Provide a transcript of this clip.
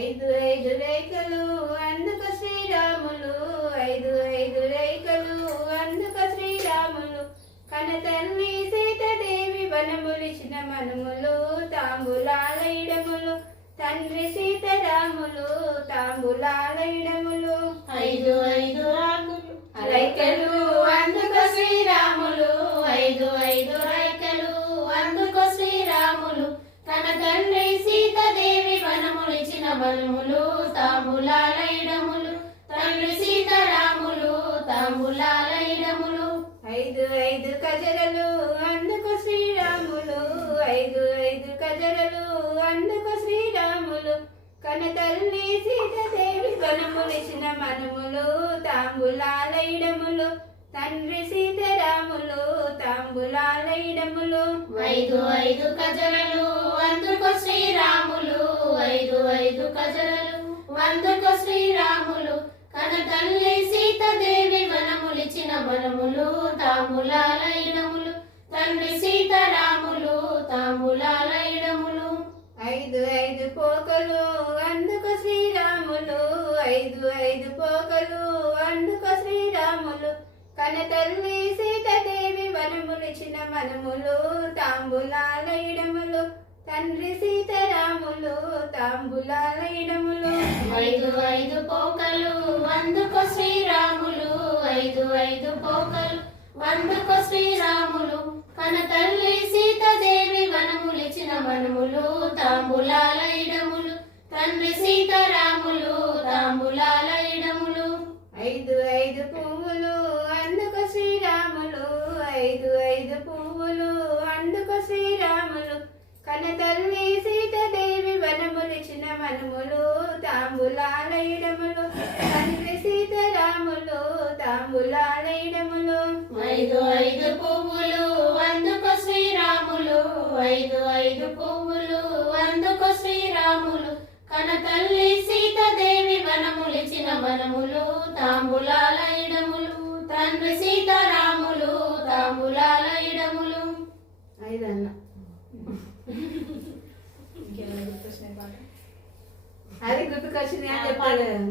ఐదు ఐదు రేఖలు అందుక శ్రీరాములు, ఐదు ఐదు రేఖలు అందుక శ్రీరాములు. కనతల్లి సీతాదేవి వనములిచిన మనములు, తాంబూలాల ఇడములు. తండ్రి సీతారాములు తాంబూలాల ఇడములు. ఐదు ఐదు రైకలు అందుక శ్రీరాములు, ఐదు ఐదు రైకలు అందుకు శ్రీరాములు. తన తండ్రి సీతాదేవి వనములిచిన వనములు, తాంబూలాల ఇడములు. తండ్రి సీతారాములు తాంబూలాల ఇడములు. ఐదు ఐదు కజరలు అందుకు శ్రీరాములు, ఐదు ఐదు కజరలు అందుకు శ్రీరాములు. కనతల్లి సీతాదేవి వనములిచిన మనములు, తాంబూలాల ఇడములు. తండ్రి సీతారాములు తాంబూలాల ఇడములు. ఐదు ఐదు కజరలు అందుకు శ్రీరాములు, ఐదు ఐదు కజరలు అందుకు శ్రీరాములు. కనతల్లి సీతాదేవి వనములిచిన వనములు, తాంబూలాల ఇడములు. తండ్రి సీతారాములు తాంబూలాల ఇడములు. ఐదు ఐదు పోకలు అందుకు శ్రీరాములు, ఐదు ఐదు పోకలు అందుకు శ్రీరాములు. కనతల్లి సీతాదేవి వనములిచిన మనములు, తాంబూలాల ఇడములు. తండ్రి సీతారాములు తాంబూలాల ఇడములు. ఐదు ఐదు పోకలు అందుకు శ్రీరాములు, ఐదు ఐదు పోకలు అందుకు శ్రీరాములు. కనతల్లి సీతాదేవి వనములిచిన వనములు, తాంబూలాల ఇడములు. తండ్రి సీతారాములు తాంబూలాల ఇడములు. ఐదు ఐదు పువ్వులు అందుకు శ్రీరాములు, ఐదు ఐదు పువ్వులు అందుకు శ్రీరాములు. కనతల్లి సీతాదేవి వనములిచిన వనములు, తాంబూలాల ఇడములు. తండ్రి సీతారాములు తాంబూలాల ఇడములు. ఐదు ఐదు పువ్వులు అందుకు శ్రీరాములు, ఐదు ఐదు పువ్వులు అందుకు శ్రీరాములు. కనతల్లి సీతాదేవి వనములిచిన వనములు, తాంబూలాల ఇడములు. తండ్రి సీతారాములు తాంబూలాల ఇడములు. ఐదన్న అది గుర్తుకొచ్చింది అని చెప్పాలి.